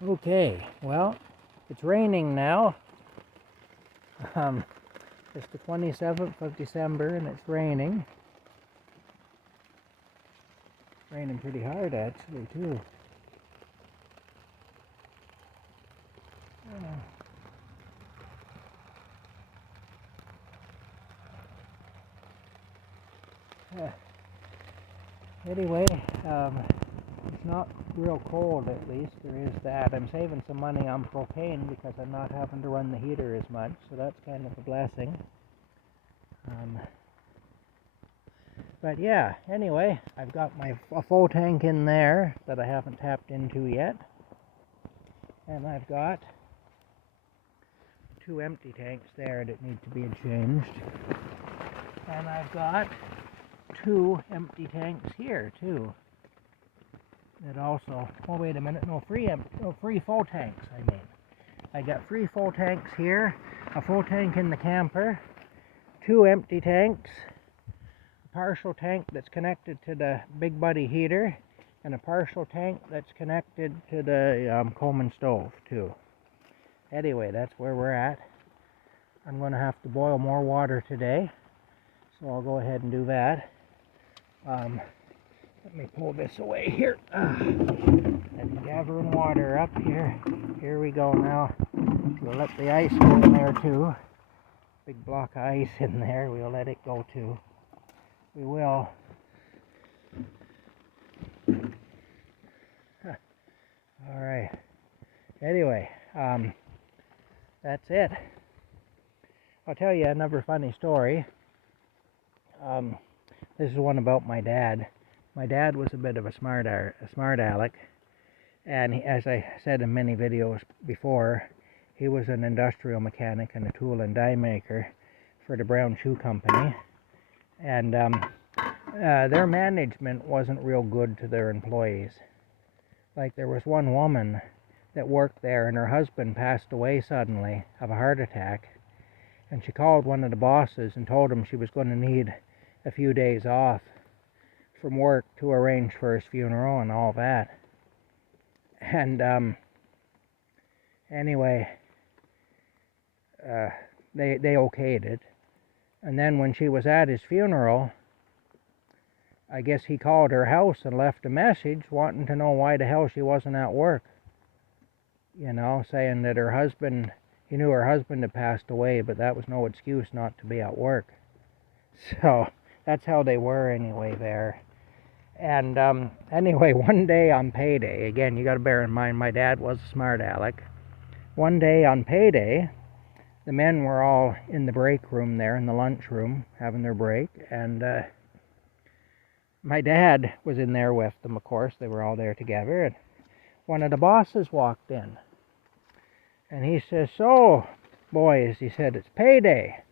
Okay, well, it's raining now. It's the 27th of December and it's raining. Raining pretty hard actually too. Uh, anyway, it's not real cold at least. There is that. I'm saving some money on propane because I'm not having to run the heater as much, so that's kind of a blessing. But yeah, anyway, I've got a full tank in there that I haven't tapped into yet. And I've got 2 empty tanks there that need to be changed. And I've got 2 empty tanks here too. That also, oh wait a minute, no free full tanks I mean. I got 3 full tanks here, a full tank in the camper, 2 empty tanks, a partial tank that's connected to the Big Buddy heater, and a partial tank that's connected to the Coleman stove too. Anyway, that's where we're at. I'm going to have to boil more water today, so I'll go ahead and do that. Let me pull this away here. I'm gathering water up here. Here we go now. We'll let the ice go in there too. Big block of ice in there. We'll let it go too. We will. All right. Anyway, that's it. I'll tell you another funny story. This is one about my dad. My dad was a bit of a smart aleck, and as I said in many videos before, he was an industrial mechanic and a tool and die maker for the Brown Shoe Company, and their management wasn't real good to their employees. Like there was one woman that worked there and her husband passed away suddenly of a heart attack, and she called one of the bosses and told him she was going to need a few days off from work to arrange for his funeral and all that. And anyway, they okayed it. And then when she was at his funeral, I guess he called her house and left a message wanting to know why the hell she wasn't at work. You know, saying that her husband, he knew her husband had passed away, but that was no excuse not to be at work. So that's how they were anyway there. And anyway, one day on payday, again, you got to bear in mind my dad was a smart aleck. One day on payday, the men were all in the break room there, in the lunch room, having their break, and my dad was in there with them, of course. They were all there together, and one of the bosses walked in, and he says, "So, boys," he said, "it's payday.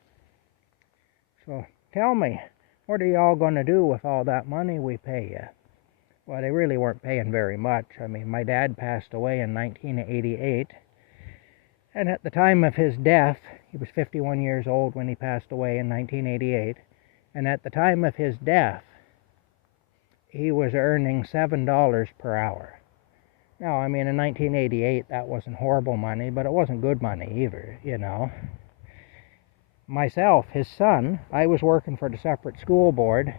So tell me, what are y'all going to do with all that money we pay you?" Well, they really weren't paying very much. I mean, my dad passed away in 1988, and at the time of his death, he was 51 years old when he passed away in 1988, and at the time of his death, he was earning $7 per hour. Now, I mean, in 1988, that wasn't horrible money, but it wasn't good money either, you know. Myself, his son, I was working for the separate school board,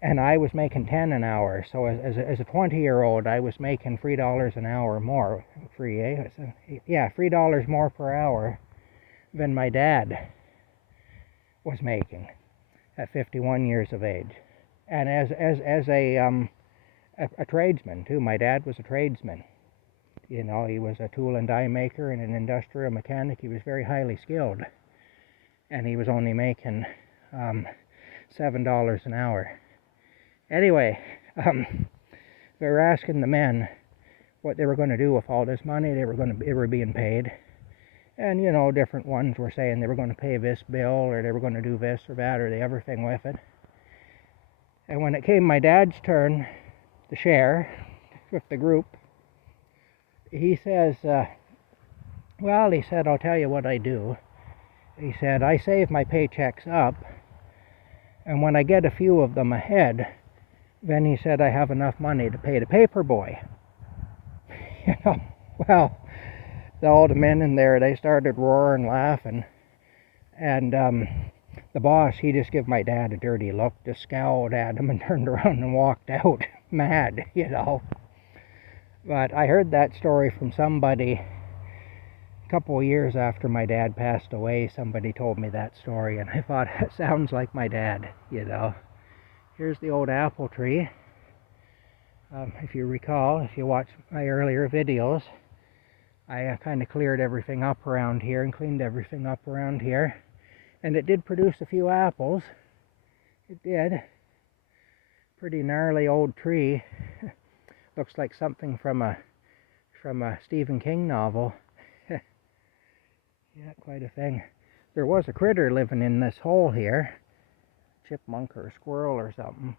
and I was making 10 an hour. So as a 20-year-old, I was making $3 an hour more. $3 more per hour than my dad was making at 51 years of age. And as a tradesman too. My dad was a tradesman. You know, he was a tool and die maker and an industrial mechanic. He was very highly skilled, and he was only making $7 an hour. Anyway, they were asking the men what they were going to do with all this money they were being paid, and you know, different ones were saying they were going to pay this bill, or they were going to do this or that or the other thing with it. And when it came my dad's turn to share with the group, he says, well, he said, "I'll tell you what I do." He said, "I save my paychecks up, and when I get a few of them ahead, then," he said, "I have enough money to pay the paper boy." You know, Well, all the men in there, they started roaring, laughing, and the boss, he just gave my dad a dirty look, just scowled at him and turned around and walked out, mad, you know. But I heard that story from somebody a couple of years after my dad passed away. Somebody told me that story, and I thought, it sounds like my dad, you know. Here's the old apple tree. If you recall, if you watch my earlier videos, I kind of cleared everything up around here and cleaned everything up around here. And it did produce a few apples. It did. Pretty gnarly old tree. Looks like something from a Stephen King novel. Yeah, quite a thing. There was a critter living in this hole here. Chipmunk or a squirrel or something.